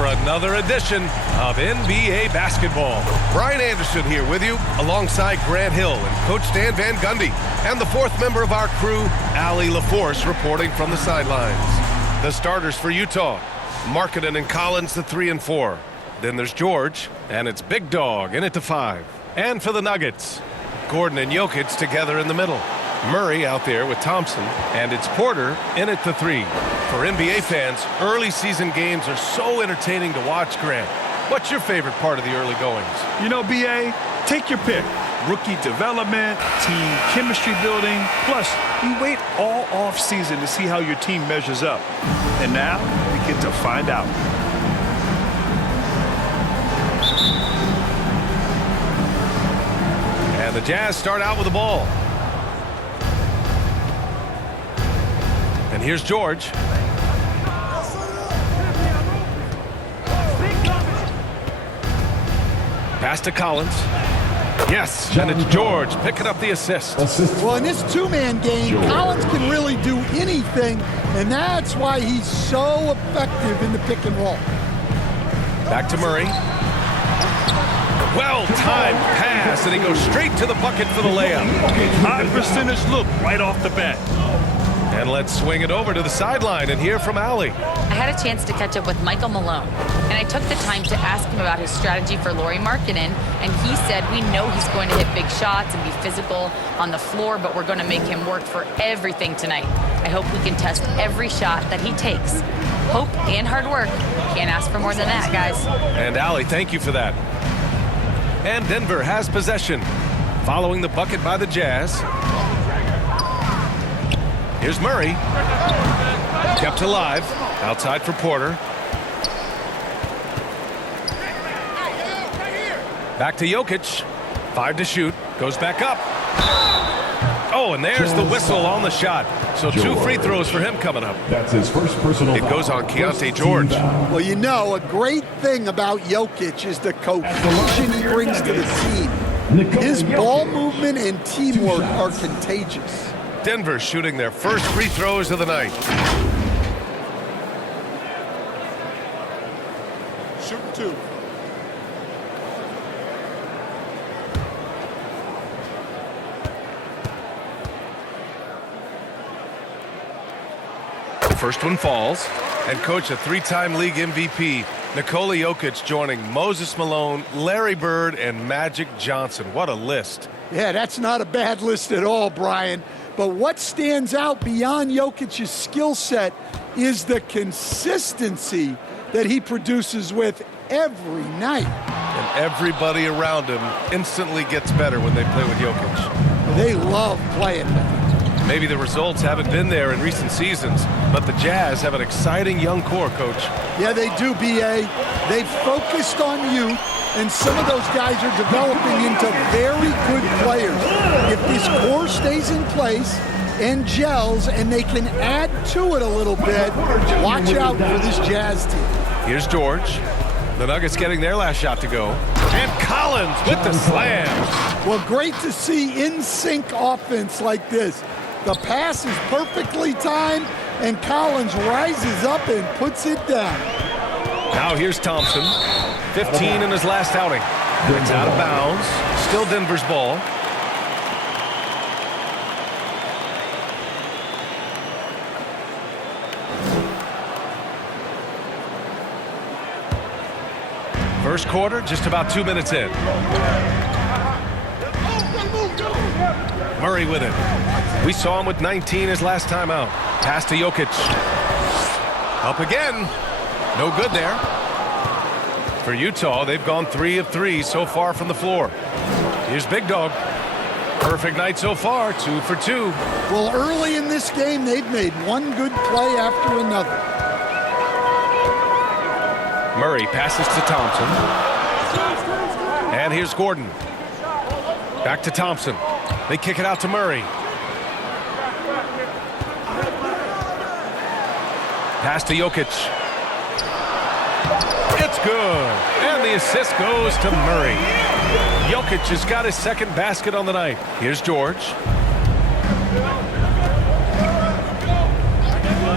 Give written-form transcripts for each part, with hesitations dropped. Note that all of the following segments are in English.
for another edition of NBA basketball. Brian Anderson here with you alongside Grant Hill and Coach Dan Van Gundy and the fourth member of our crew, Allie LaForce, reporting from the sidelines. The starters for Utah, Markkanen and Collins, the 3 and 4. Then there's George, and it's Big Dog in at the 5. And for the Nuggets, Gordon and Jokic together in the middle. Murray out there with Thompson, and it's Porter in at the 3. For NBA fans, early season games are so entertaining to watch, Grant. What's your favorite part of the early goings? You know, BA, take your pick. Rookie development, team chemistry building, plus you wait all off season to see how your team measures up. And now we get to find out. And the Jazz start out with the ball. And here's George. Pass to Collins. Yes, and it's George picking up the assist. Well, in this two-man game, Collins can really do anything, and that's why he's so effective in the pick and roll. Back to Murray. Well-timed pass, and he goes straight to the bucket for the layup. High percentage look right off the bat. And let's swing it over to the sideline and hear from Allie. I had a chance to catch up with Michael Malone, and I took the time to ask him about his strategy for Lauri Markkanen, and he said we know he's going to hit big shots and be physical on the floor, but we're going to make him work for everything tonight. I hope we can test every shot that he takes. Hope and hard work. Can't ask for more than that, guys. And Allie, thank you for that. And Denver has possession, following the bucket by the Jazz. Here's Murray. Kept alive. Outside for Porter. Back to Jokic. 5 to shoot. Goes back up. Oh, and there's the whistle on the shot. So 2 free throws for him coming up. That's his first personal It goes on Keontae George. Well, you know, a great thing about Jokic is the cohesion he brings to the team. His ball movement and teamwork are contagious. Denver shooting their first free throws of the night. Shooting 2. The first one falls. And coach, a 3-time league MVP, Nikola Jokic joining Moses Malone, Larry Bird, and Magic Johnson. What a list. Yeah, that's not a bad list at all, Brian. But what stands out beyond Jokic's skill set is the consistency that he produces with every night. And everybody around him instantly gets better when they play with Jokic. They love playing with him. Maybe the results haven't been there in recent seasons, but the Jazz have an exciting young core, Coach. Yeah, they do, B.A. They've focused on youth, and some of those guys are developing into very good players. If this core stays in place and gels and they can add to it a little bit, watch out for this Jazz team. Here's George. The Nuggets getting their last shot to go. And Collins with the slam. Well, great to see in-sync offense like this. The pass is perfectly timed, and Collins rises up and puts it down. Now here's Thompson. 15 in his last outing. It's out of bounds. Still Denver's ball. First quarter, just about 2 minutes in. Murray with it. We saw him with 19 his last time out. Pass to Jokic. Up again. No good there. For Utah, they've gone 3 of 3 so far from the floor. Here's Big Dog. Perfect night so far, 2 for 2. Well, early in this game, they've made one good play after another. Murray passes to Thompson. And here's Gordon. Back to Thompson. They kick it out to Murray. Pass to Jokic. It's good. And the assist goes to Murray. Jokic has got his second basket on the night. Here's George.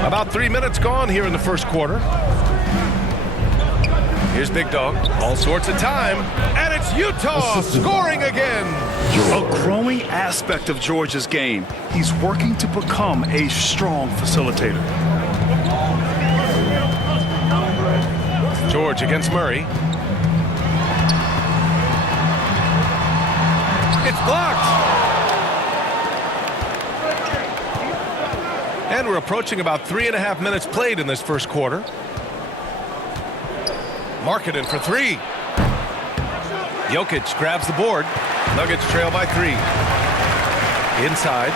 About 3 minutes gone here in the first quarter. Here's Big Dog. All sorts of time. And it's Utah scoring again. A growing aspect of George's game. He's working to become a strong facilitator. George against Murray. It's blocked. And we're approaching about 3.5 minutes played in this first quarter. Markkanen for three. Jokic grabs the board. Nuggets trail by 3. Inside.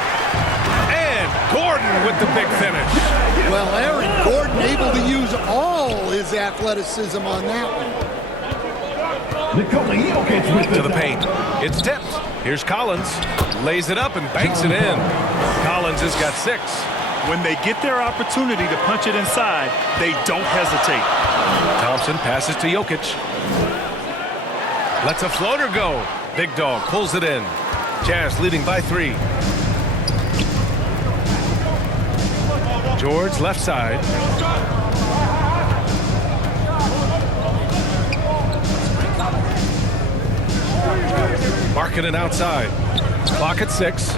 And Gordon with the big finish. Well, Aaron Gordon able to use all his athleticism on that one. To the paint. It's tipped. Here's Collins. Lays it up and banks it in. Collins has got 6. When they get their opportunity to punch it inside, they don't hesitate. Thompson passes to Jokic. Lets a floater go. Big Dog pulls it in. Jazz leading by 3. George left side. Markkanen outside. Clock at 6.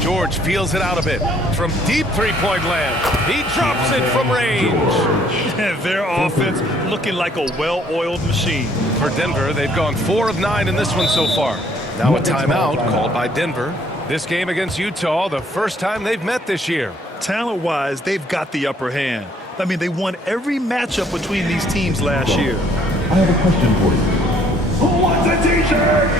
George feels it out a bit from deep three-point land. He drops it from range. Their offense looking like a well-oiled machine. For Denver, they've gone 4 of 9 in this one so far. Now a timeout called by Denver. This game against Utah, the first time they've met this year. Talent-wise, they've got the upper hand. I mean, they won every matchup between these teams last year. I have a question for you. Who wants a t-shirt?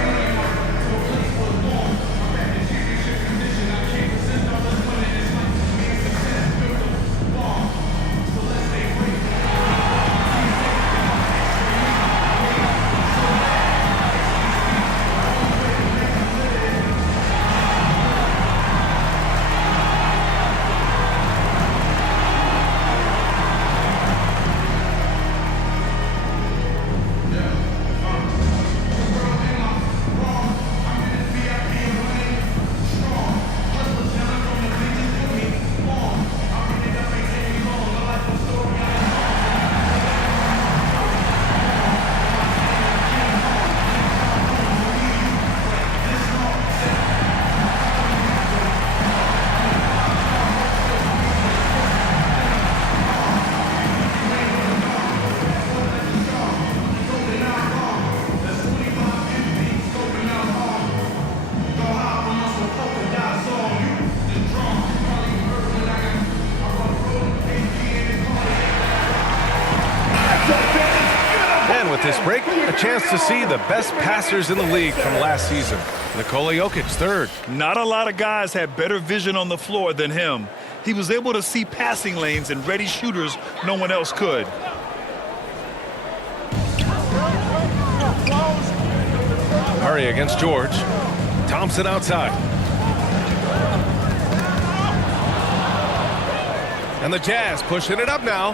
This break, a chance to see the best passers in the league from last season. Nikola Jokic, 3rd. Not a lot of guys had better vision on the floor than him. He was able to see passing lanes and ready shooters no one else could. Murray against George. Thompson outside. And the Jazz pushing it up now.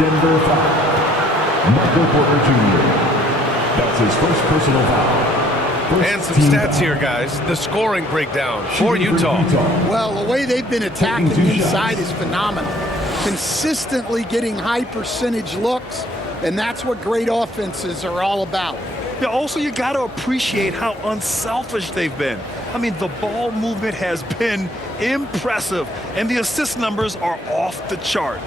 Denver foul. Michael Porter Jr. That's his first personal foul. And some stats here, guys. The scoring breakdown for Utah. Well, the way they've been attacking inside is phenomenal. Consistently getting high percentage looks, and that's what great offenses are all about. Yeah, also, you got to appreciate how unselfish they've been. I mean, the ball movement has been impressive, and the assist numbers are off the chart.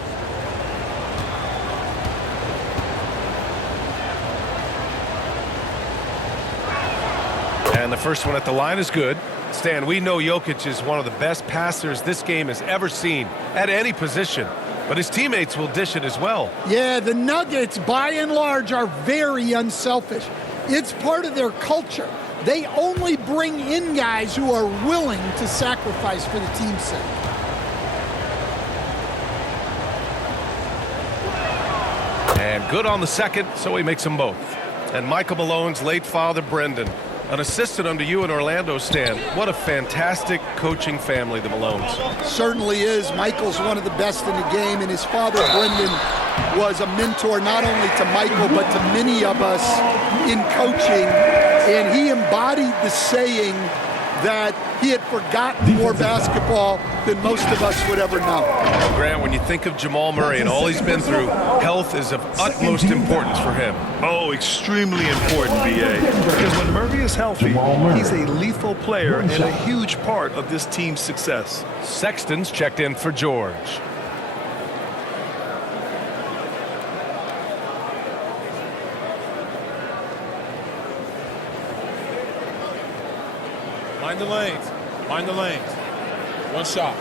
And the first one at the line is good. Stan, we know Jokic is one of the best passers this game has ever seen at any position, but his teammates will dish it as well. Yeah, the Nuggets, by and large, are very unselfish. It's part of their culture. They only bring in guys who are willing to sacrifice for the team's sake. And good on the second, so he makes them both. And Michael Malone's late father, Brendan, an assistant under you in Orlando, Stan. What a fantastic coaching family, the Malones. Certainly is. Michael's one of the best in the game, and his father, Brendan, was a mentor not only to Michael, but to many of us in coaching. And he embodied the saying that he had forgotten more basketball than most of us would ever know. Well, Grant, when you think of Jamal Murray and all he's been through, health is of utmost importance for him. Oh, extremely important, B.A. Because when Murray is healthy, he's a lethal player and a huge part of this team's success. Sexton's checked in for George. Mind the lanes. Mind the lanes. One shot.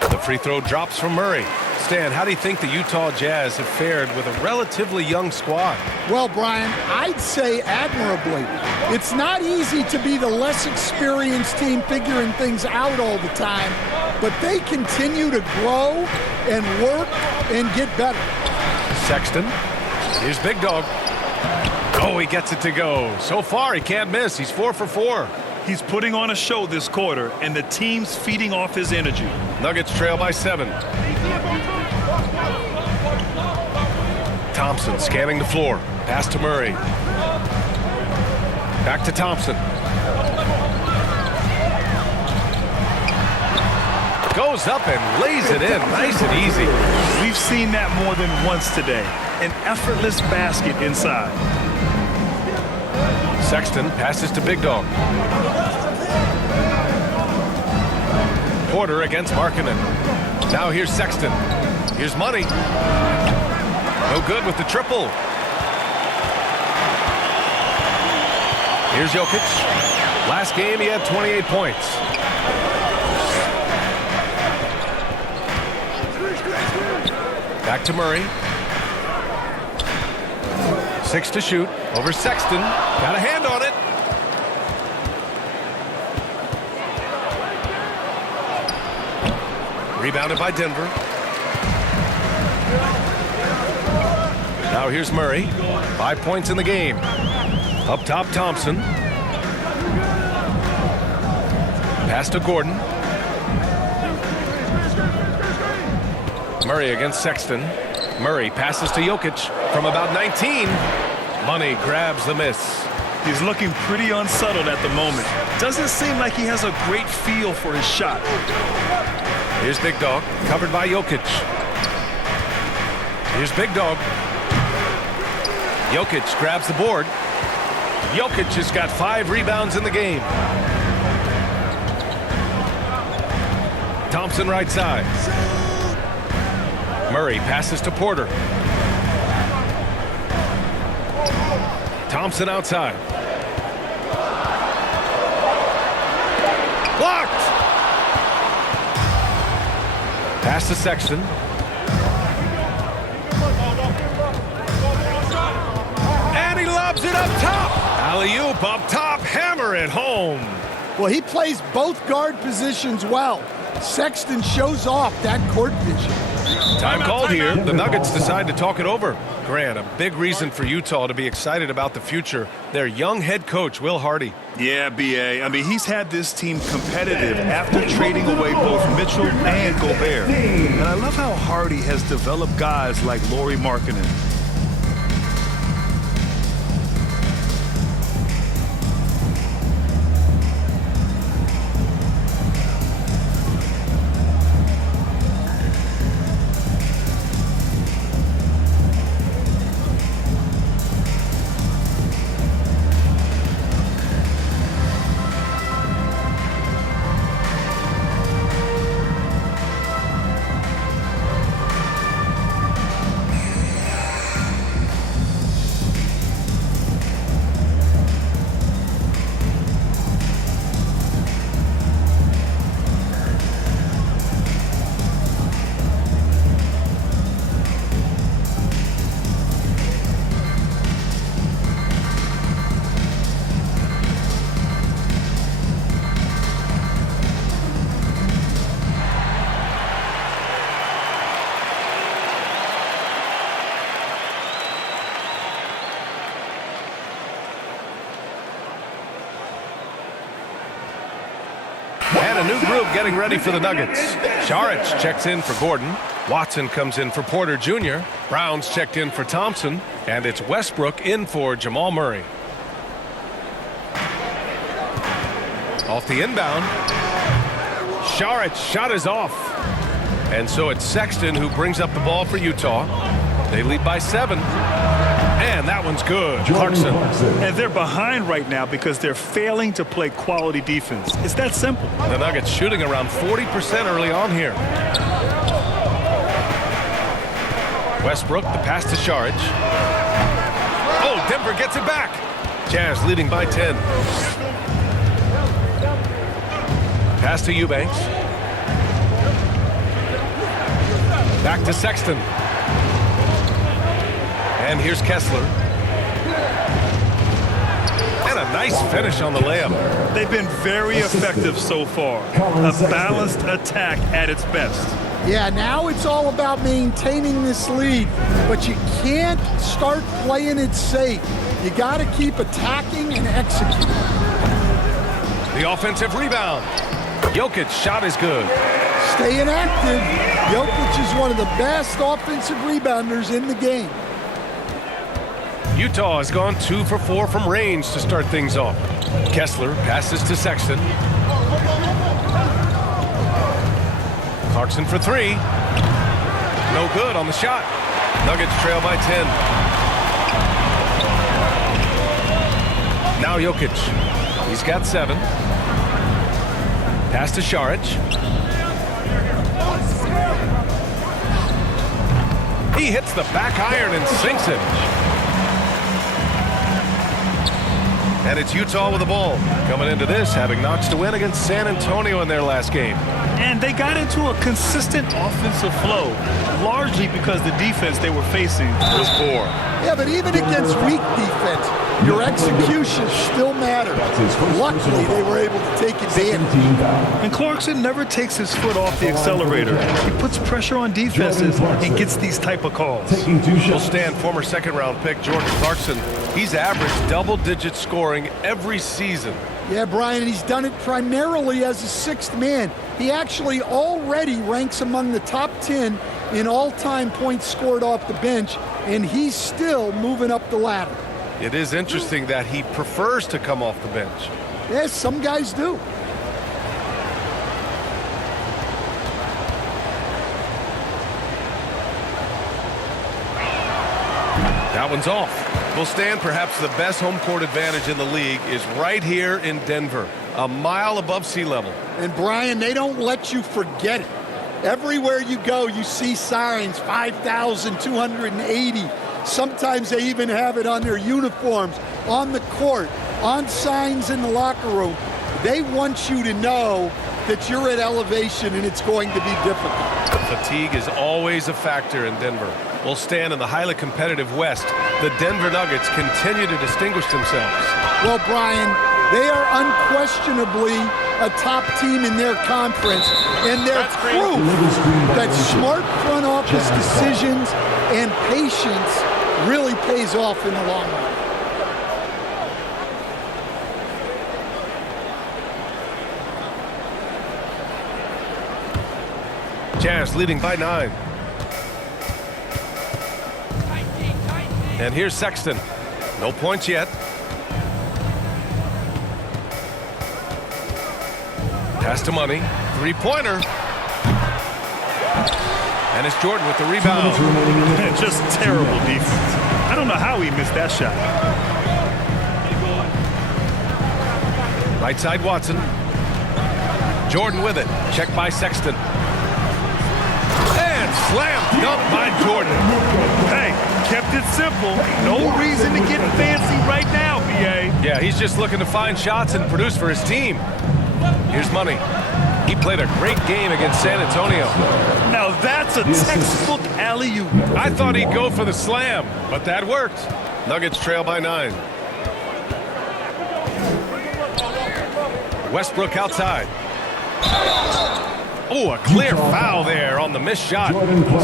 The free throw drops from Murray. Stan, how do you think the Utah Jazz have fared with a relatively young squad? Well, Brian, I'd say admirably. It's not easy to be the less experienced team figuring things out all the time, but they continue to grow and work and get better. Sexton. Here's Big Dog. Oh, he gets it to go. So far, he can't miss. He's 4 for 4. He's putting on a show this quarter, and the team's feeding off his energy. Nuggets trail by 7. Thompson scanning the floor. Pass to Murray. Back to Thompson. Goes up and lays it in. Nice and easy. We've seen that more than once today. An effortless basket inside. Sexton passes to Big Dog. Porter against Markkanen. Now here's Sexton. Here's Money. No good with the triple. Here's Jokic. Last game he had 28 points. Back to Murray. 6 to shoot. Over Sexton. Got a hand on it. Rebounded by Denver. Now here's Murray. 5 points in the game. Up top, Thompson. Pass to Gordon. Murray against Sexton. Murray passes to Jokic from about 19. Money grabs the miss. He's looking pretty unsettled at the moment. Doesn't seem like he has a great feel for his shot. Here's Big Dog, covered by Jokic. Here's Big Dog. Jokic grabs the board. Jokic has got 5 rebounds in the game. Thompson right side. Murray passes to Porter. Thompson outside. Blocked! Pass to Sexton. And he lobs it up top. Alley-oop up top. Hammer it home. Well, he plays both guard positions well. Sexton shows off that court vision. Time called here. The Nuggets decide to talk it over. Grant, a big reason for Utah to be excited about the future. Their young head coach, Will Hardy. Yeah, B.A. I mean, he's had this team competitive after trading away both Mitchell and Gobert. And I love how Hardy has developed guys like Lauri Markkanen. And a new group getting ready for the Nuggets. Saric checks in for Gordon. Watson comes in for Porter Jr. Brown's checked in for Thompson. And it's Westbrook in for Jamal Murray. Off the inbound. Saric shot is off. And so it's Sexton who brings up the ball for Utah. They lead by 7. And that one's good. Clarkson. And they're behind right now because they're failing to play quality defense. It's that simple. The Nuggets shooting around 40% early on here. Westbrook, the pass to Saric. Oh, Denver gets it back. Jazz leading by 10. Pass to Eubanks. Back to Sexton. And here's Kessler. And a nice finish on the layup. They've been very effective so far. A balanced attack at its best. Yeah, now it's all about maintaining this lead, but you can't start playing it safe. You got to keep attacking and executing. The offensive rebound. Jokic shot is good. Staying active. Jokic is one of the best offensive rebounders in the game. Utah has gone 2 for 4 from range to start things off. Kessler passes to Sexton. Clarkson for 3. No good on the shot. Nuggets trail by 10. Now Jokic. He's got 7. Pass to Saric. He hits the back iron and sinks it. And it's Utah with the ball. Coming into this, having notched a win against San Antonio in their last game. And they got into a consistent offensive flow, largely because the defense they were facing was poor. Yeah, but even against weak defense, your execution still matters. Luckily, they were able to take advantage. And Clarkson never takes his foot off the accelerator. He puts pressure on defenses and gets these type of calls. We'll stand former second-round pick Jordan Clarkson. He's averaged double-digit scoring every season. Yeah, Brian, he's done it primarily as a 6th man. He actually already ranks among the top 10 in all-time points scored off the bench, and he's still moving up the ladder. It is interesting that he prefers to come off the bench. Yes, some guys do. That one's off. We'll stand. Perhaps the best home court advantage in the league is right here in Denver, a mile above sea level. And Brian, they don't let you forget it. Everywhere you go, you see signs, 5,280. Sometimes they even have it on their uniforms, on the court, on signs in the locker room. They want you to know that you're at elevation and it's going to be difficult. Fatigue is always a factor in Denver. We'll stand in the highly competitive West. The Denver Nuggets continue to distinguish themselves. Well, Brian, they are unquestionably a top team in their conference, and they're proof that smart front office decisions and patience really pays off in the long run. Jazz leading by 9. And here's Sexton. No points yet. Pass to Money. 3-pointer. And it's Jordan with the rebound. Just terrible defense. I don't know how he missed that shot. Right side Watson. Jordan with it. Checked by Sexton. And slam dunk by Jordan. Hey, kept it simple. No reason to get fancy right now, B.A. Yeah, he's just looking to find shots and produce for his team. Here's Money. He played a great game against San Antonio. Now that's a textbook alley-oop. I thought he'd go for the slam, but that worked. Nuggets trail by 9. Westbrook outside. Oh, a clear foul there on the missed shot.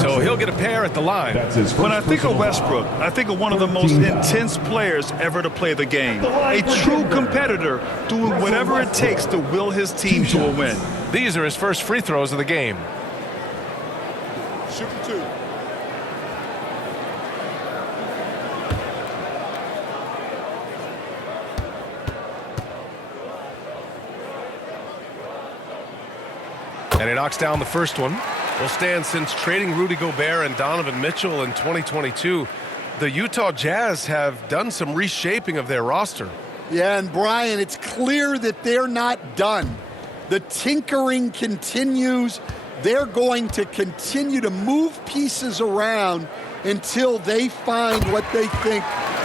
So he'll get a pair at the line. When I think of Westbrook, I think of one of the most intense players ever to play the game. A true competitor doing whatever it takes to will his team to a win. These are his first free throws of the game. Shooting 2. And he knocks down the first one. Will stand since trading Rudy Gobert and Donovan Mitchell in 2022. The Utah Jazz have done some reshaping of their roster. Yeah, and Brian, it's clear that they're not done. The tinkering continues. They're going to continue to move pieces around until they find what they think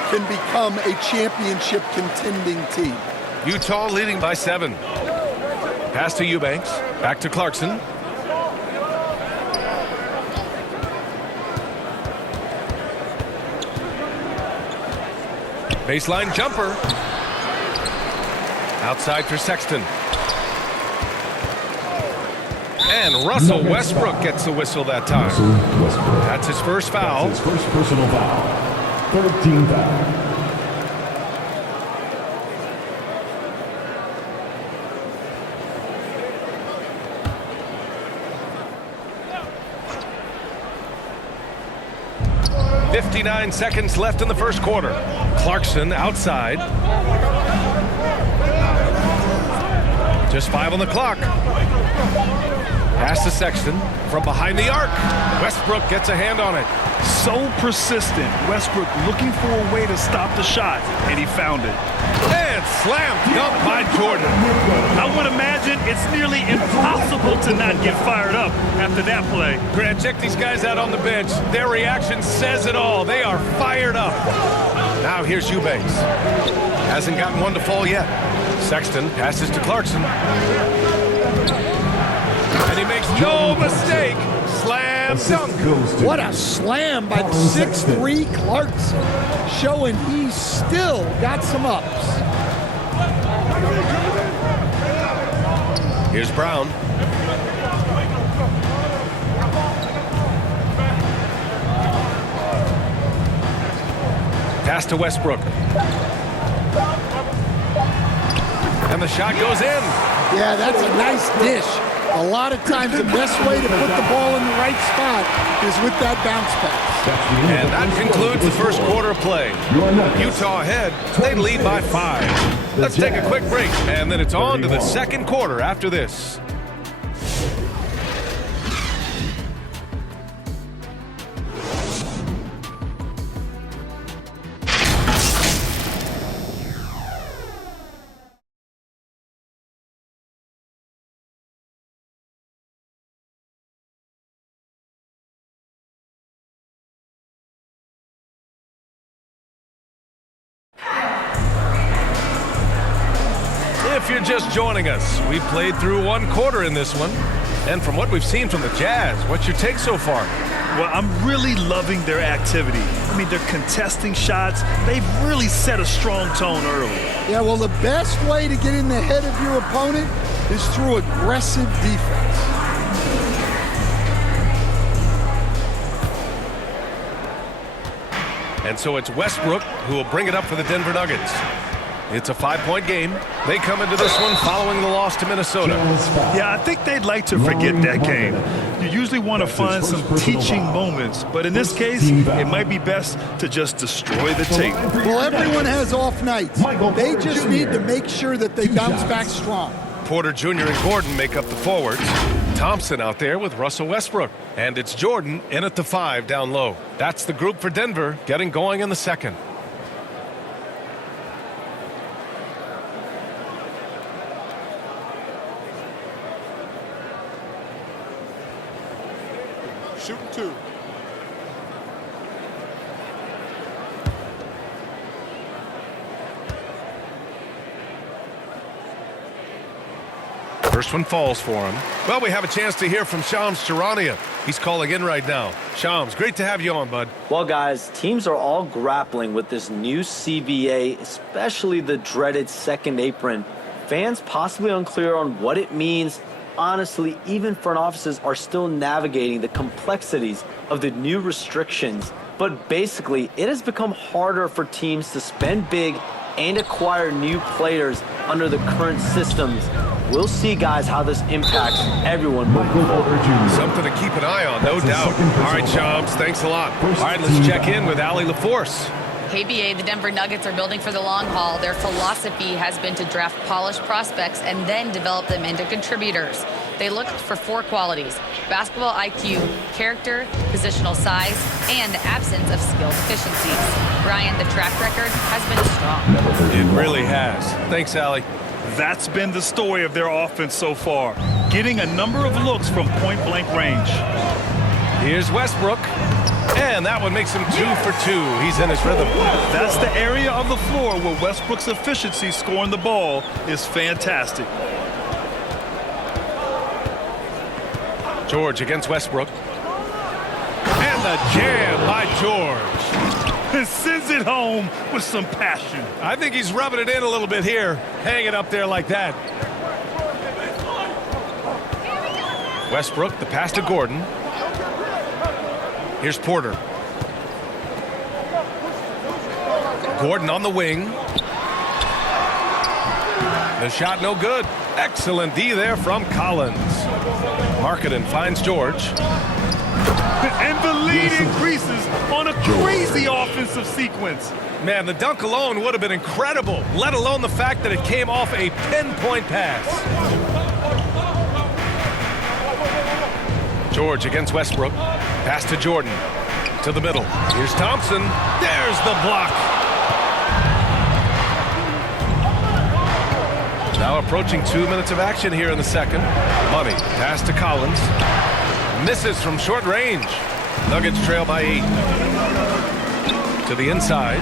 can become a championship contending team. Utah leading by 7. Pass to Eubanks. Back to Clarkson. Baseline jumper. Outside for Sexton. And Russell Westbrook gets the whistle that time. That's his first foul. That's his first personal foul. 13th foul. .59 seconds left in the first quarter. Clarkson outside. Just 5 on the clock. Pass to Sexton from behind the arc. Westbrook gets a hand on it. So persistent. Westbrook looking for a way to stop the shot, and he found it. And slam dunk by Jordan. I would imagine it's nearly impossible to not get fired up after that play. Grant, check these guys out on the bench. Their reaction says it all. They are fired up. Now here's Eubanks. Hasn't gotten one to fall yet. Sexton passes to Clarkson. And he makes no mistake. Slam dunk. What a slam by the 6'3" Clarkson, showing he's still got some ups. Here's Brown. Pass to Westbrook. And the shot goes in. Yeah, that's a nice dish. A lot of times the best way to put the ball in the right spot is with that bounce pass. And that concludes the first quarter of play. Utah ahead. They lead by 5. Let's take a quick break, and then it's on to the second quarter after this. If you're just joining us, we've played through one quarter in this one. And from what we've seen from the Jazz, what's your take so far? Well, I'm really loving their activity. I mean, they're contesting shots. They've really set a strong tone early. Yeah, well, the best way to get in the head of your opponent is through aggressive defense. And so it's Westbrook who will bring it up for the Denver Nuggets. It's a 5-point game. They come into this one following the loss to Minnesota. Yeah, I think they'd like to forget that game. You usually want to find some teaching moments, but in this case, it might be best to just destroy the tape. Well, everyone has off nights. They just need to make sure that they bounce back strong. Porter Jr. and Gordon make up the forwards. Thompson out there with Russell Westbrook. And it's Jordan in at the 5 down low. That's the group for Denver getting going in the second. Shooting 2. First one falls for him. Well, we have a chance to hear from Shams Charania. He's calling in right now. Shams, great to have you on, bud. Well, guys, teams are all grappling with this new CBA, especially the dreaded second apron. Fans possibly unclear on what it means. Honestly, even front offices are still navigating the complexities of the new restrictions. But basically, it has become harder for teams to spend big and acquire new players under the current systems. We'll see, guys, how this impacts everyone moving forward. Something to keep an eye on, no doubt. All right, Chomps, thanks a lot. All right, let's check in with Allie LaForce. Hey, BA, the Denver Nuggets are building for the long haul. Their philosophy has been to draft polished prospects and then develop them into contributors. They look for 4 qualities: basketball IQ, character, positional size, and absence of skill deficiencies. Brian, the track record has been strong. It really has. Thanks, Allie. That's been the story of their offense so far, getting a number of looks from point-blank range. Here's Westbrook, and that one makes him 2 for 2. He's in his rhythm. That's the area of the floor where Westbrook's efficiency scoring the ball is fantastic. George against Westbrook. And the jam by George. And sends it home with some passion. I think he's rubbing it in a little bit here, hanging up there like that. Westbrook, the pass to Gordon. Here's Porter. Gordon on the wing. The shot no good. Excellent D there from Collins. Markkanen finds George. And the lead increases on a crazy offensive sequence. Man, the dunk alone would have been incredible, let alone the fact that it came off a pinpoint pass. George against Westbrook. Pass to Jordan. To the middle. Here's Thompson. There's the block. Now approaching 2 minutes of action here in the second. Money. Pass to Collins. Misses from short range. Nuggets trail by 8. To the inside.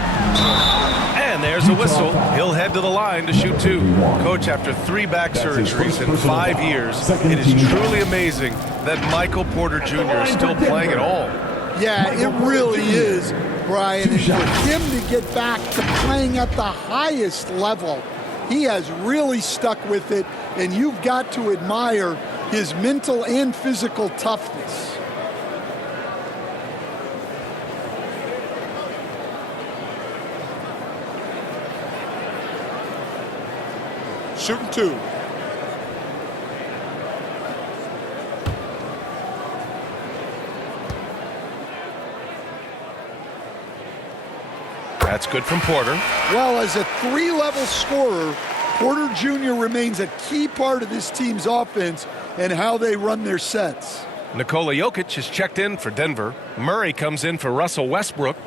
And there's a whistle. He'll head to the line to shoot 2. Coach, after 3 back surgeries in 5 years, it is truly amazing that Michael Porter Jr. is still playing at all. Yeah, it really is, Brian. And for him to get back to playing at the highest level, he has really stuck with it, and you've got to admire his mental and physical toughness. Shooting 2. That's good from Porter. Well, as a 3-level scorer, Porter Jr. remains a key part of this team's offense and how they run their sets. Nikola Jokic is checked in for Denver. Murray comes in for Russell Westbrook.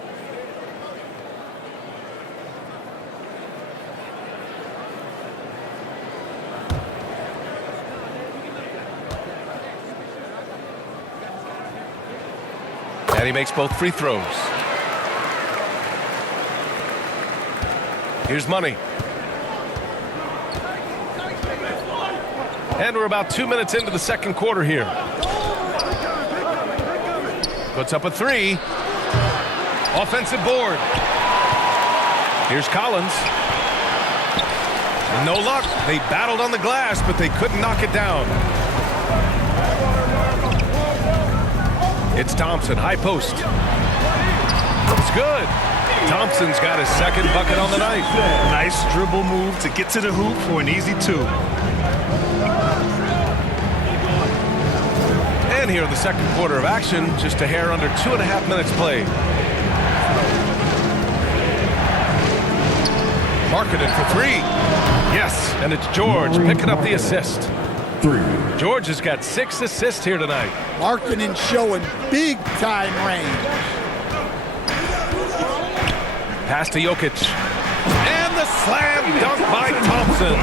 And he makes both free throws. Here's Money. And we're about 2 minutes into the second quarter here. Puts up a 3. Offensive board. Here's Collins. No luck. They battled on the glass, but they couldn't knock it down. It's Thompson, high post. It's good. Thompson's got his second bucket on the night. Nice dribble move to get to the hoop for an easy 2. And here in the second quarter of action, just a hair under 2.5 minutes played. Markkanen for 3. Yes, and it's George picking up the assist. 3. George has got 6 assists here tonight. Markkanen showing big-time range. Pass to Jokic. And the slam dunk by Thompson.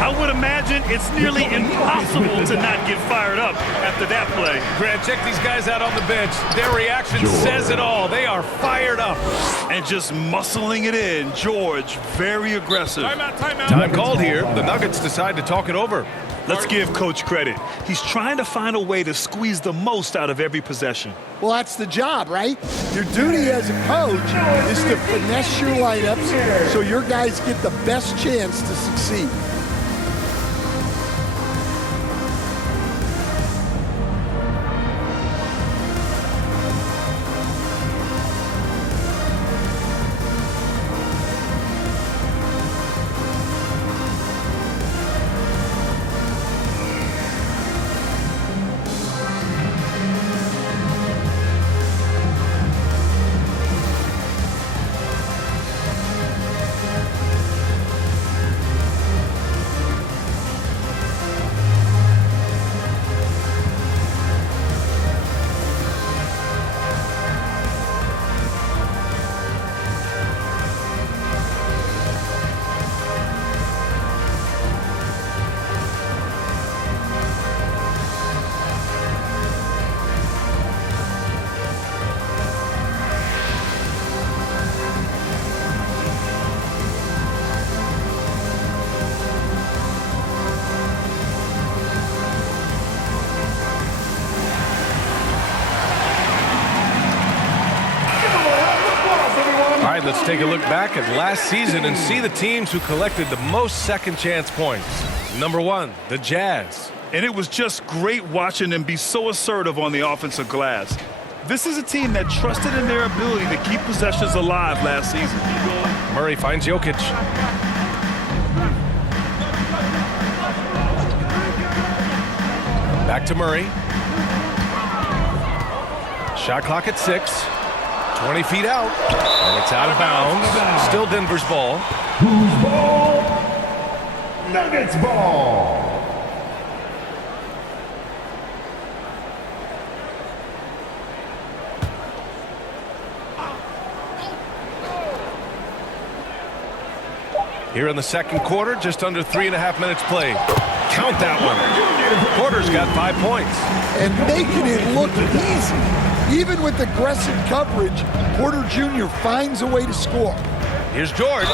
I would imagine it's nearly impossible to not get fired up after that play. Grant, check these guys out on the bench. Their reaction says it all. They are fired up. And just muscling it in. George, very aggressive. Timeout. Time called here. The Nuggets decide to talk it over. Let's give Coach credit. He's trying to find a way to squeeze the most out of every possession. Well, that's the job, right? Your duty as a coach is to finesse your lineups so your guys get the best chance to succeed. take a look back at last season and see the teams who collected the most second chance points. Number 1, the Jazz. And it was just great watching them be so assertive on the offensive glass. This is a team that trusted in their ability to keep possessions alive last season. Murray finds Jokic. Back to Murray. Shot clock at 6. 20 feet out. And it's out of bounds. Still Denver's ball. Whose ball? Nuggets ball. Here in the second quarter, just under 3.5 minutes played. Count that one. Porter's got 5 points. And making it look easy. Even with aggressive coverage, Porter Jr. finds a way to score. Here's George.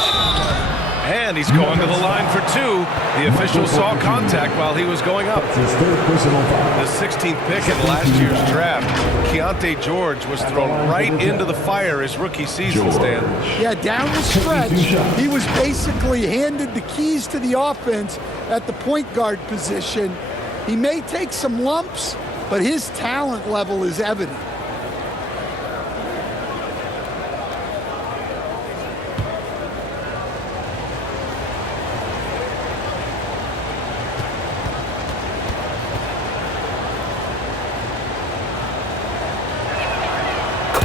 And he's going to the line for 2. The official saw contact while he was going up. His third personal foul. The 16th pick in last year's draft, Keontae George was thrown right into the fire his rookie season, Stan. Yeah, down the stretch, he was basically handed the keys to the offense at the point guard position. He may take some lumps, but his talent level is evident.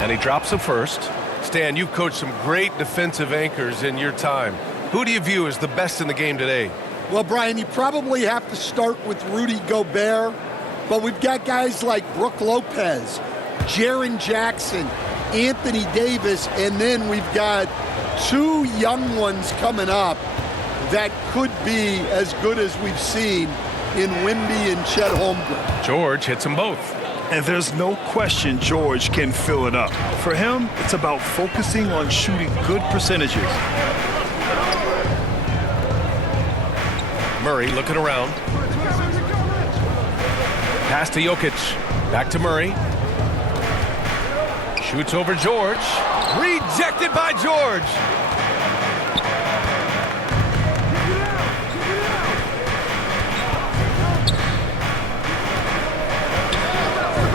And he drops a first. Stan, you've coached some great defensive anchors in your time. Who do you view as the best in the game today? Well, Brian, you probably have to start with Rudy Gobert, but we've got guys like Brook Lopez, Jaren Jackson, Anthony Davis, and then we've got 2 young ones coming up that could be as good as we've seen in Wemby and Chet Holmgren. George hits them both. And there's no question George can fill it up. For him, it's about focusing on shooting good percentages. Murray looking around. Pass to Jokic. Back to Murray. Shoots over George. Rejected by George.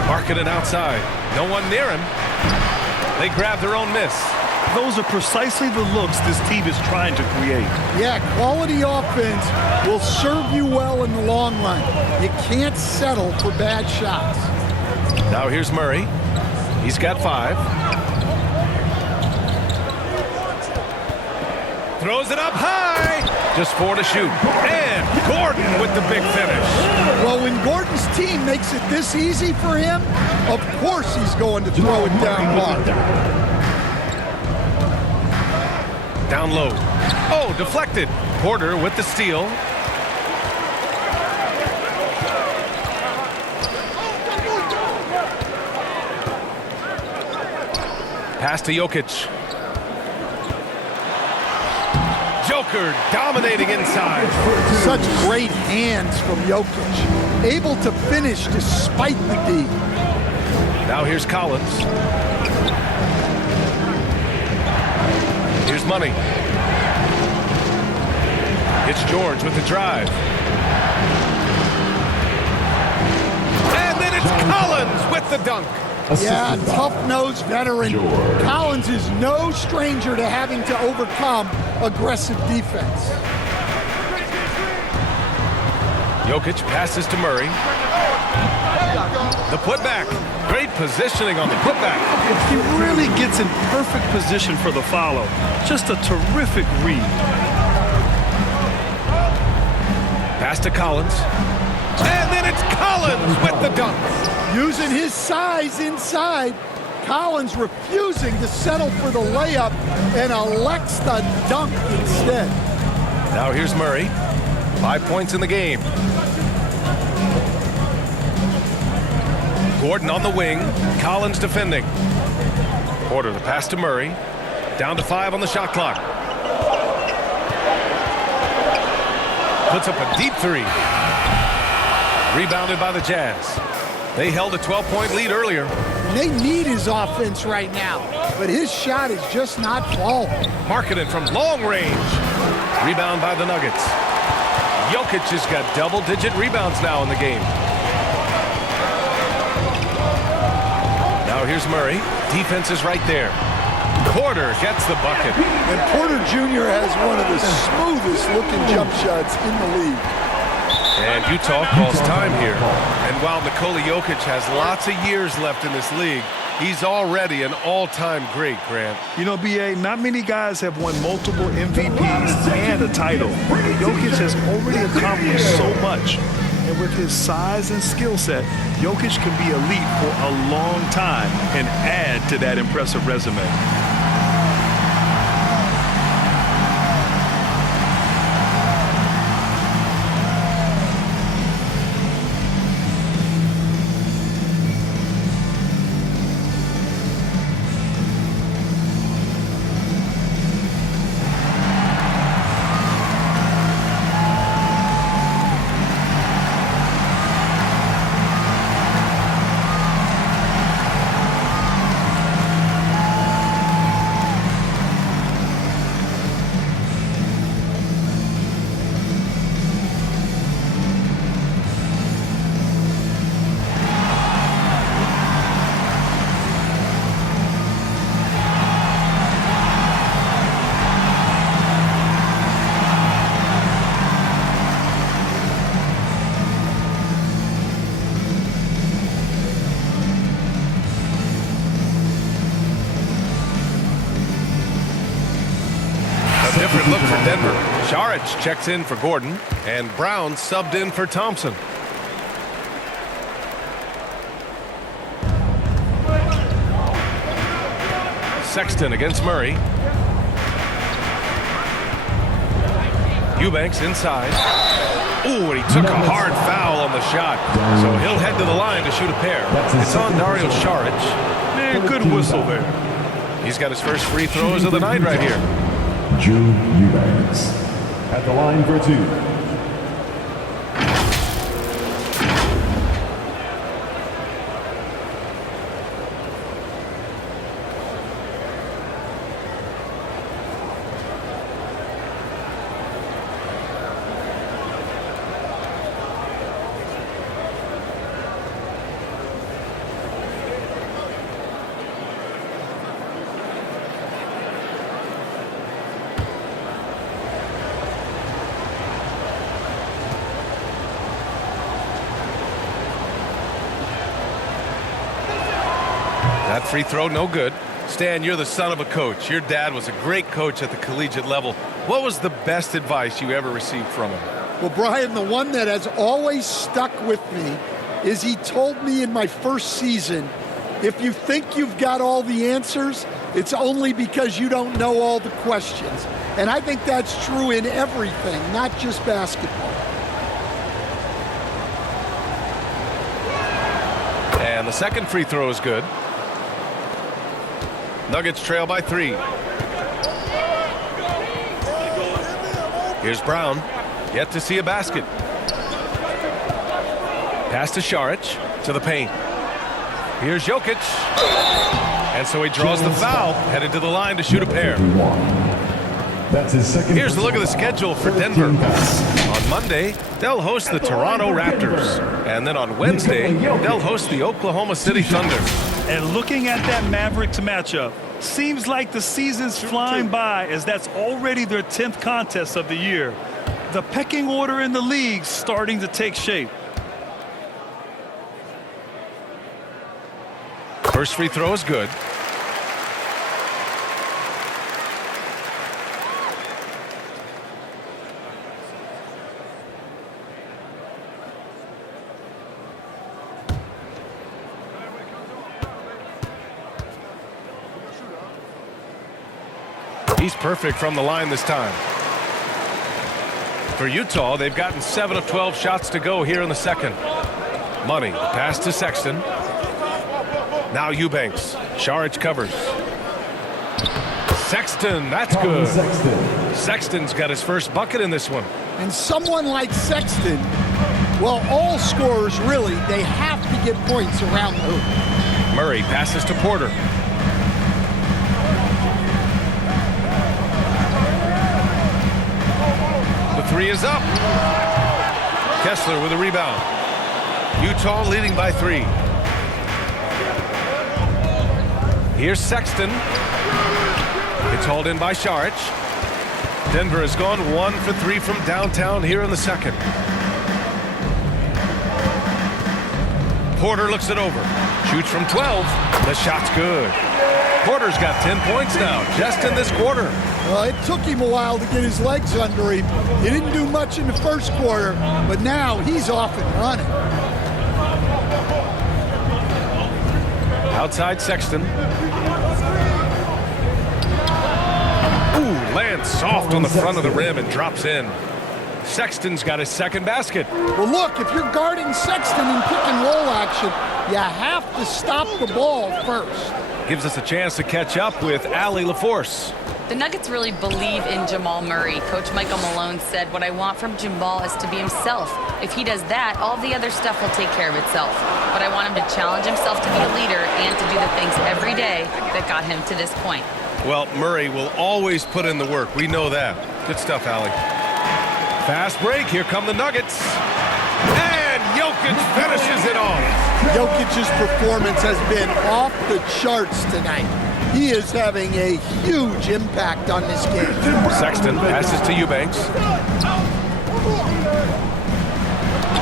Marking it outside. No one near him. They grab their own miss. Those are precisely the looks this team is trying to create. Yeah, quality offense will serve you well in the long run. You can't settle for bad shots. Now here's Murray. He's got 5. Throws it up high. Just 4 to shoot. And Gordon with the big finish. Well, when Gordon's team makes it this easy for him, of course he's going to throw it down hard. Down low. Oh, deflected. Porter with the steal. Pass to Jokic. Joker dominating inside. Such great hands from Jokic. Able to finish despite the D. Now here's Collins. Here's Money. It's George with the drive. And then it's Collins with the dunk. Yeah, tough-nosed veteran. Collins is no stranger to having to overcome aggressive defense. Jokic passes to Murray. The putback. Great positioning on the putback. He really gets in perfect position for the follow. Just a terrific read. Pass to Collins. And then it's Collins with the dunk. Using his size inside, Collins refusing to settle for the layup and elects the dunk instead. Now here's Murray. 5 points in the game. Gordon on the wing. Collins defending. Porter the pass to Murray. Down to 5 on the shot clock. Puts up a deep 3. Rebounded by the Jazz. They held a 12-point lead earlier. And they need his offense right now, but his shot is just not falling. Markkanen from long range. Rebound by the Nuggets. Jokic has got double-digit rebounds now in the game. Now here's Murray. Defense is right there. Porter gets the bucket. And Porter Jr. has one of the smoothest looking jump shots in the league. And Utah calls time here. And while Nikola Jokic has lots of years left in this league, he's already an all-time great, Grant. You know, B.A., not many guys have won multiple MVPs and a title. Jokic has already accomplished so much. And with his size and skill set, Jokic can be elite for a long time and add to that impressive resume. Different look for Denver. Saric checks in for Gordon, and Brown subbed in for Thompson. Sexton against Murray. Eubanks inside. Ooh, and he took a hard foul on the shot. So he'll head to the line to shoot a pair. It's on Dario Saric. Man, good whistle there. He's got his first free throws of the night right here. Drew Eubanks at the line for two. That free throw, no good. Stan, you're the son of a coach. Your dad was a great coach at the collegiate level. What was the best advice you ever received from him? Well, Brian, the one that has always stuck with me is he told me in my first season, if you think you've got all the answers, it's only because you don't know all the questions. And I think that's true in everything, not just basketball. And the second free throw is good. Nuggets trail by 3. Here's Brown. Yet to see a basket. Pass to Saric to the paint. Here's Jokic. And so he draws the foul, headed to the line to shoot a pair. That's his second. Here's the look of the schedule for Denver. On Monday, they'll host the Toronto Raptors. And then on Wednesday, they'll host the Oklahoma City Thunder. And looking at that Mavericks matchup, seems like the season's flying by as that's already their 10th contest of the year. The pecking order in the league's starting to take shape. First free throw is good. He's perfect from the line this time. For Utah, they've gotten 7 of 12 shots to go here in the second. Money, pass to Sexton. Now Eubanks. Saric covers. Sexton, that's good. Sexton's got his first bucket in this one. And someone like Sexton Well, all scorers, really, they have to get points around the hoop. Murray passes to Porter. The three is up. Kessler with a rebound. Utah leading by 3. Here's Sexton. It's hauled in by Saric. Denver has gone 1 for 3 from downtown here in the second. Porter looks it over. Shoots from 12. The shot's good. Porter's got 10 points now, just in this quarter. Well, it took him a while to get his legs under him. He didn't do much in the first quarter, but now he's off and running. Outside Sexton. Ooh, lands soft on the front of the rim and drops in. Sexton's got his second basket. Well, look, if you're guarding Sexton in pick and roll action, you have to stop the ball first. Gives us a chance to catch up with Allie LaForce. The Nuggets really believe in Jamal Murray. Coach Michael Malone said, what I want from Jamal is to be himself. If he does that, all the other stuff will take care of itself. But I want him to challenge himself to be a leader and to do the things every day that got him to this point. Well, Murray will always put in the work. We know that. Good stuff, Allie. Fast break. Here come the Nuggets. And Jokic finishes it off. Jokic's performance has been off the charts tonight. He is having a huge impact on this game. Sexton passes to Eubanks.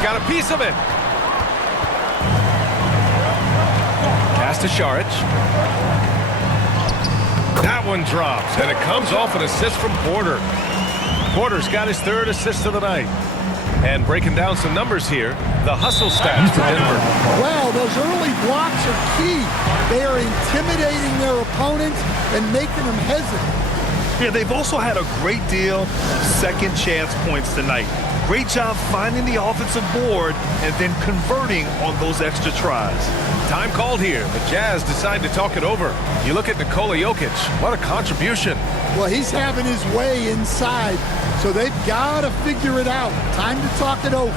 Got a piece of it. Pass to Saric. That one drops, and it comes off an assist from Porter. Porter's got his 3rd assist of the night. And breaking down some numbers here, the hustle stats for Denver. Wow, those early blocks are key. They are intimidating their opponents and making them hesitant. Yeah, they've also had a great deal of second chance points tonight. Great job finding the offensive board and then converting on those extra tries. Time called here. The Jazz decide to talk it over. You look at Nikola Jokic. What a contribution. Well, he's having his way inside, so they've got to figure it out. Time to talk it over.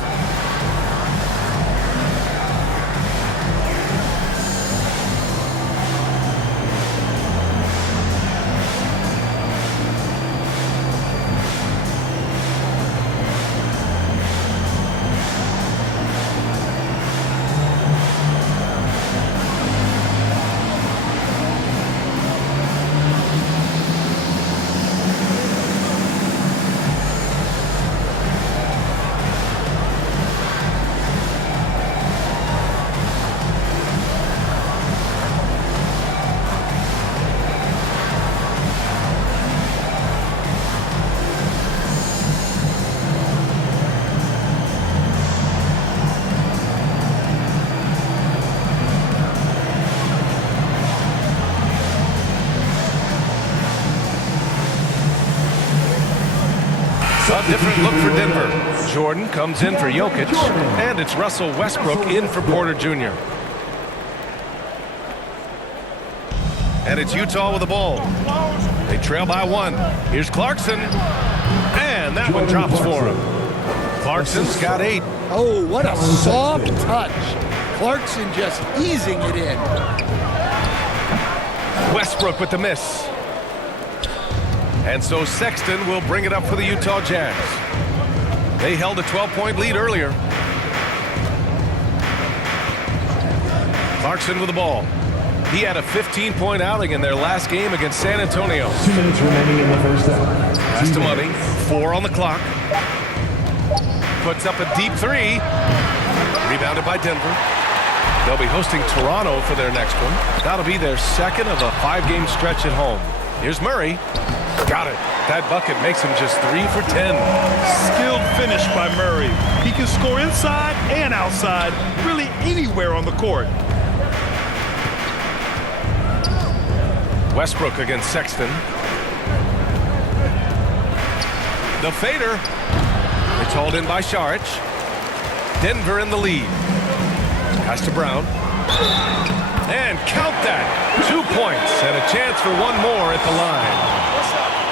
A different look for Denver. Jordan comes in for Jokic, and it's Russell Westbrook in for Porter Jr. And it's Utah with the ball. They trail by 1. Here's Clarkson, and that one drops for him. Clarkson's got 8. Oh, what a soft touch. Clarkson just easing it in. Westbrook with the miss. And so Sexton will bring it up for the Utah Jazz. They held a 12-point lead earlier. Clarkson with the ball. He had a 15-point outing in their last game against San Antonio. 2 minutes remaining in the first half. Pass to Money. 4 on the clock. Puts up a deep 3. Rebounded by Denver. They'll be hosting Toronto for their next one. That'll be their second of a 5-game stretch at home. Here's Murray. Got it. That bucket makes him just 3 for 10. Skilled finish by Murray. He can score inside and outside, really anywhere on the court. Westbrook against Sexton. The fader. It's hauled in by Saric. Denver in the lead. Pass to Brown. And count that. 2 points and a chance for one more at the line.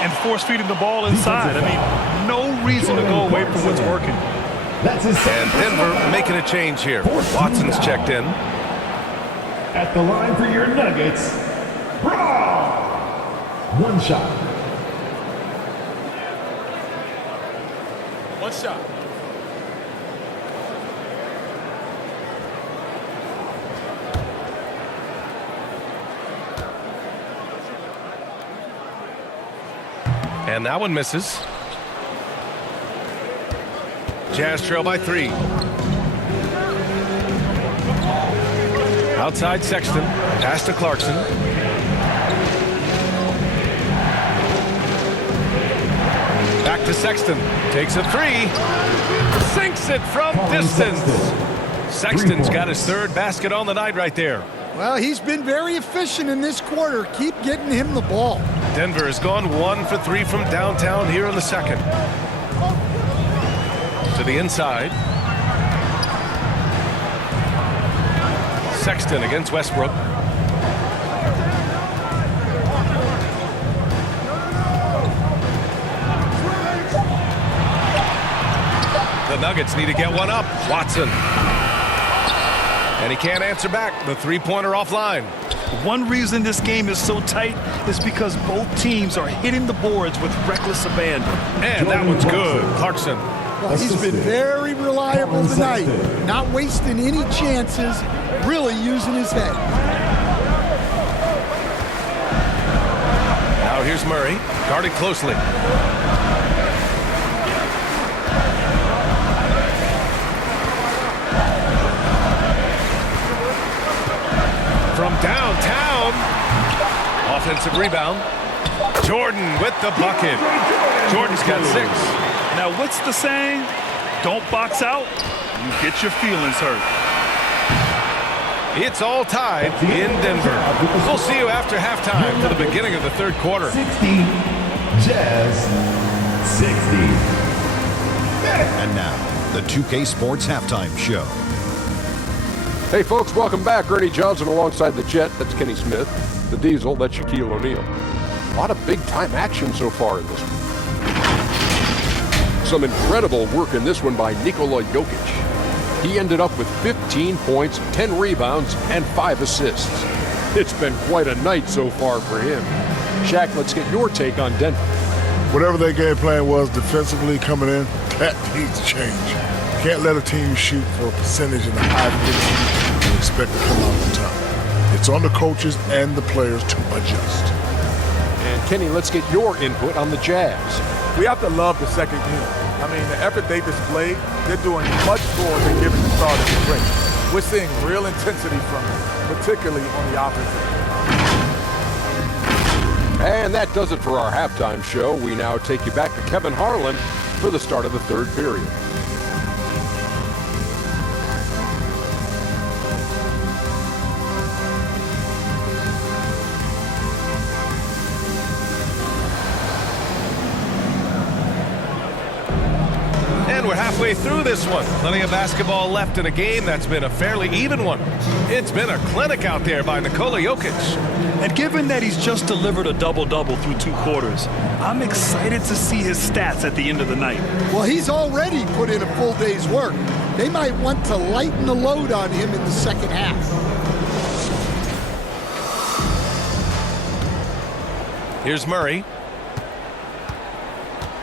And force feeding the ball inside. I mean, no reason to go away from what's working. That's his And Denver making a change here. Watson's checked in. At the line for your Nuggets, Braun. One shot. One shot. And that one misses. Jazz trail by 3. Outside Sexton. Pass to Clarkson. Back to Sexton. Takes a 3. Sinks it from distance. Sexton's got his 3rd basket on the night right there. Well, he's been very efficient in this quarter. Keep getting him the ball. Denver has gone 1 for 3 from downtown here in the second. To the inside. Sexton against Westbrook. The Nuggets need to get one up. Watson. And he can't answer back. The three-pointer offline. One reason this game is so tight is because both teams are hitting the boards with reckless abandon. And that one's good. Clarkson. Well, he's been very reliable tonight. Not wasting any chances. Really using his head. Now here's Murray. Guarded closely. From downtown. Offensive rebound. Jordan with the bucket. Jordan's got 6. Now, what's the saying? Don't box out, you get your feelings hurt. It's all tied in Denver. We'll see you after halftime for the beginning of the 3rd quarter. 60, Jazz 60. And now, the 2K Sports Halftime Show. Hey folks, welcome back. Ernie Johnson alongside the Jet, that's Kenny Smith. The Diesel, that's Shaquille O'Neal. A lot of big-time action so far in this one. Some incredible work in this one by Nikola Jokic. He ended up with 15 points, 10 rebounds, and 5 assists. It's been quite a night so far for him. Shaq, let's get your take on Denver. Whatever their game plan was defensively coming in, that needs to change. Can't let a team shoot for a percentage in the high 50s and expect to come out on top. It's on the coaches and the players to adjust. And Kenny, let's get your input on the Jazz. We have to love the second unit. I mean, the effort they displayed, they're doing much more than giving the starters a break. We're seeing real intensity from them, particularly on the offensive end. And that does it for our halftime show. We now take you back to Kevin Harlan for the start of the 3rd period. We're halfway through this one. Plenty of basketball left in a game that's been a fairly even one. It's been a clinic out there by Nikola Jokic. And given that he's just delivered a double-double through 2 quarters, I'm excited to see his stats at the end of the night. Well, he's already put in a full day's work. They might want to lighten the load on him in the second half. Here's Murray.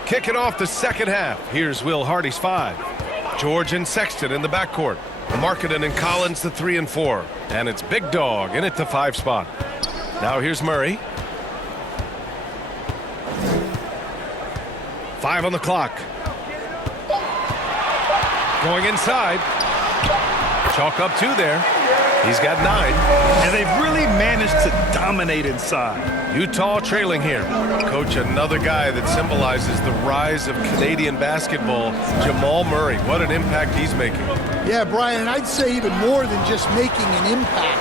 Kicking off the second half. Here's Will Hardy's 5. George and Sexton in the backcourt. Markkanen and Collins the 3 and 4. And it's Big Dog in at the 5 spot. Now here's Murray. 5 on the clock. Going inside. Chalk up 2 there. He's got 9. And they've really managed to dominate inside. Utah trailing here. Coach, another guy that symbolizes the rise of Canadian basketball, Jamal Murray. What an impact he's making. Yeah, Brian, and I'd say even more than just making an impact.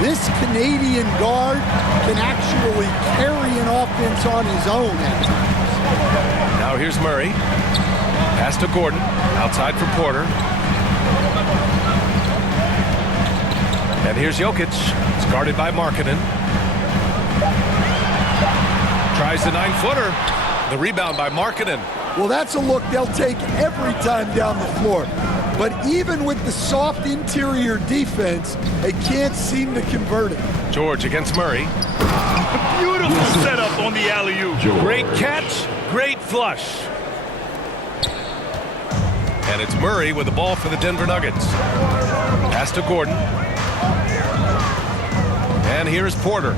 This Canadian guard can actually carry an offense on his own at times. Now here's Murray. Pass to Gordon. Outside for Porter. And here's Jokic. It's guarded by Markkanen. Tries the 9-footer. The rebound by Markkanen. Well, that's a look they'll take every time down the floor. But even with the soft interior defense, they can't seem to convert it. George against Murray. Beautiful setup on the alley-oop. Great catch, great flush. And it's Murray with the ball for the Denver Nuggets. Pass to Gordon. And here's Porter.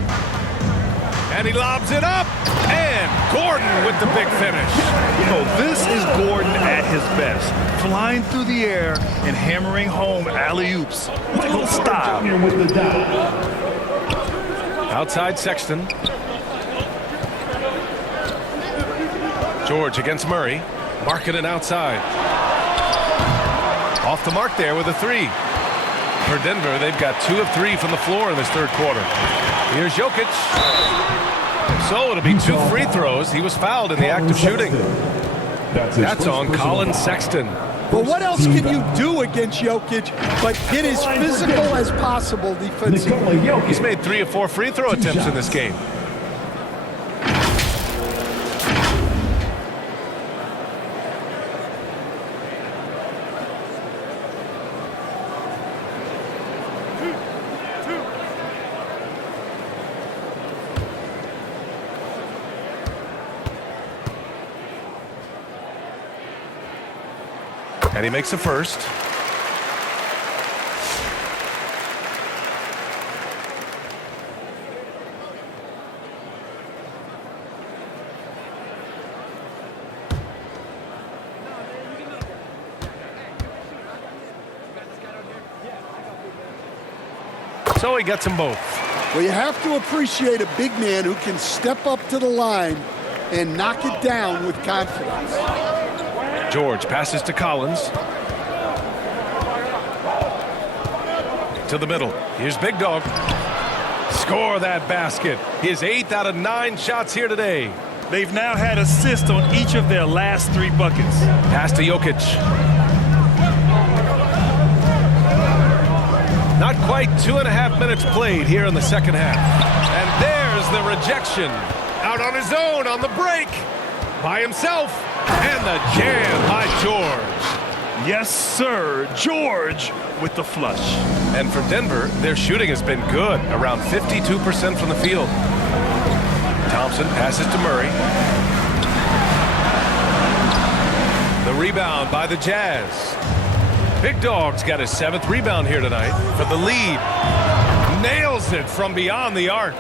And he lobs it up. And Gordon with the big finish. You know, this is Gordon at his best. Flying through the air and hammering home alley-oops with a little style. Outside Sexton. George against Murray. Markkanen outside. Off the mark there with a three. For Denver, they've got 2 of 3 from the floor in this third quarter. Here's Jokic. So it'll be 2 free throws. He was fouled in the act of shooting. That's on Colin Sexton. But what else can you do against Jokic but get as physical as possible defensively? He's made 3 of 4 free throw attempts in this game. And he makes a first. So he gets them both. Well, you have to appreciate a big man who can step up to the line and knock it down with confidence. George passes to Collins. To the middle. Here's Big Dog. Score that basket. His 8th out of 9 shots here today. They've now had assists on each of their last 3 buckets. Pass to Jokic. Not quite 2.5 minutes played here in the second half. And there's the rejection. Out on his own on the break. By himself. And the jam by George. Yes, sir. George with the flush. And for Denver, their shooting has been good. Around 52% from the field. Thompson passes to Murray. The rebound by the Jazz. Big Dog's got his 7th rebound here tonight for the lead. Nails it from beyond the arc.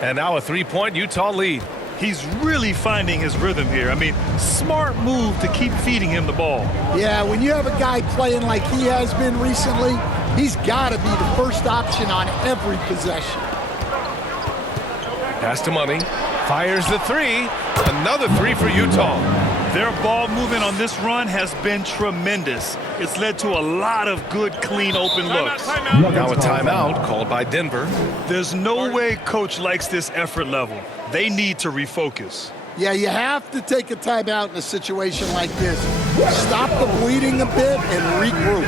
And now a 3-point Utah lead. He's really finding his rhythm here. I mean, smart move to keep feeding him the ball. Yeah, when you have a guy playing like he has been recently, he's got to be the first option on every possession. Pass to Money. Fires the 3. Another 3 for Utah. Their ball movement on this run has been tremendous. It's led to a lot of good, clean, open looks. Now a timeout called by Denver. There's no way coach likes this effort level. They need to refocus. Yeah, you have to take a timeout in a situation like this. Stop the bleeding a bit and regroup.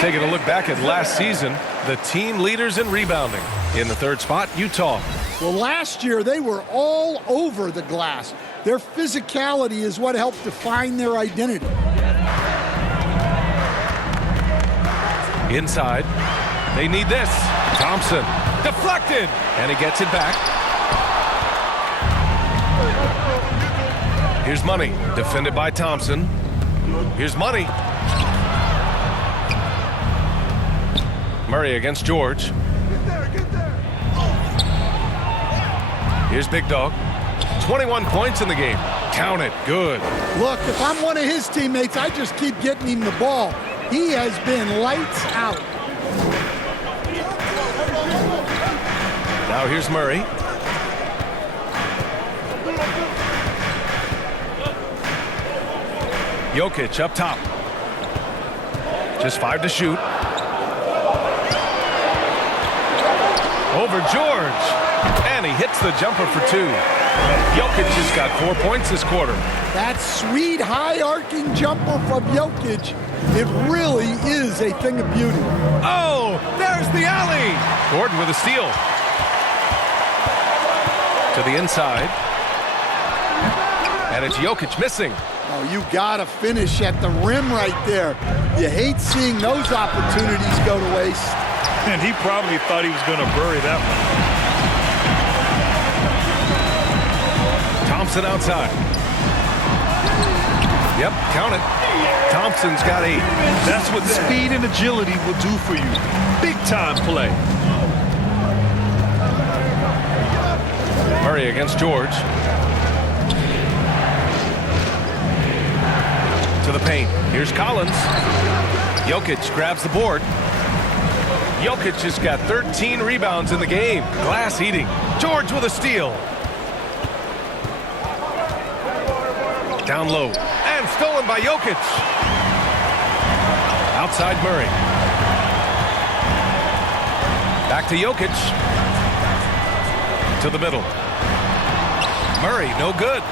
Taking a look back at last season, the team leaders in rebounding. In the 3rd spot, Utah. Well, last year they were all over the glass. Their physicality is what helped define their identity. Inside. They need this. Thompson. Deflected. And he gets it back. Here's Money. Defended by Thompson. Here's Money. Murray against George. Here's Big Dog. 21 points in the game. Count it. Good. Look, if I'm one of his teammates, I just keep getting him the ball. He has been lights out. Now here's Murray. Jokic up top. Just 5 to shoot. Over George. And he hits the jumper for 2. Jokic just got 4 points this quarter. That sweet high-arcing jumper from Jokic, it really is a thing of beauty. Oh, there's the alley. Gordon with a steal. To the inside. And it's Jokic missing. Oh, you got to finish at the rim right there. You hate seeing those opportunities go to waste. And he probably thought he was going to bury that one. Thompson outside. Yep, count it. Thompson's got 8. That's what speed and agility will do for you. Big time play. Murray against George. To the paint. Here's Collins. Jokic grabs the board. Jokic has got 13 rebounds in the game. Glass eating. George with a steal. Down low. And stolen by Jokic. Outside Murray. Back to Jokic. To the middle. Murray, no good.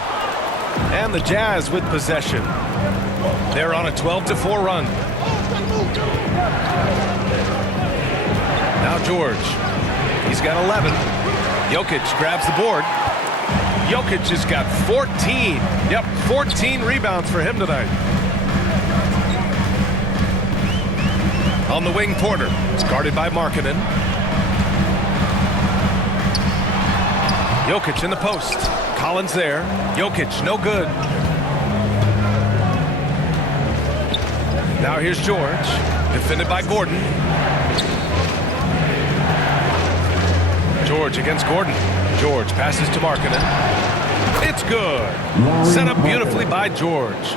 And the Jazz with possession. They're on a 12-4 run. Now George. He's got 11. Jokic grabs the board. Jokic has got 14. Yep, 14 rebounds for him tonight. On the wing, Porter. It's guarded by Markkanen. Jokic in the post. Collins there. Jokic, no good. Now here's George. Defended by Gordon. George against Gordon. George passes to Markkanen. It's good. Set up beautifully by George.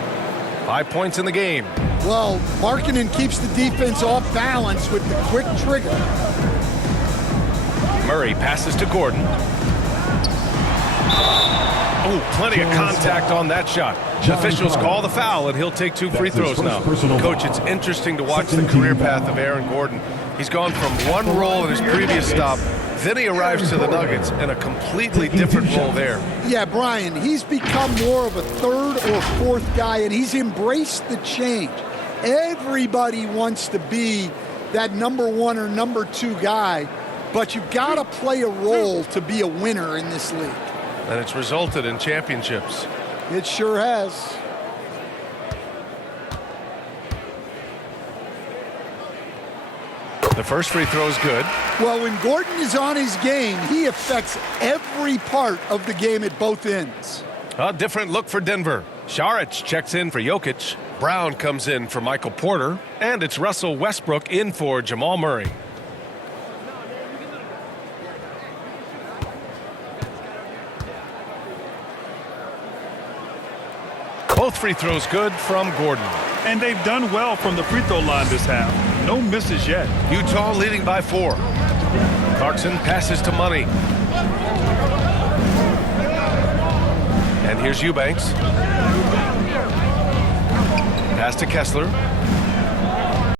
5 points in the game. Well, Markkanen keeps the defense off balance with the quick trigger. Murray passes to Gordon. Oh, plenty of contact on that shot. Officials call the foul, and he'll take 2 free throws now. Coach, it's interesting to watch the career path of Aaron Gordon. He's gone from one role in his previous stop, then he arrives to the Nuggets in a completely different role there. Yeah, Brian, he's become more of a third or fourth guy, and he's embraced the change. Everybody wants to be that number 1 or number 2 guy, but you've got to play a role to be a winner in this league. And it's resulted in championships. It sure has. The first free throw is good. Well, when Gordon is on his game, he affects every part of the game at both ends. A different look for Denver. Šarić checks in for Jokic. Brown comes in for Michael Porter. And it's Russell Westbrook in for Jamal Murray. Both free throws good from Gordon. And they've done well from the free throw line this half. No misses yet. Utah leading by 4. Clarkson passes to Money. And here's Eubanks. Pass to Kessler.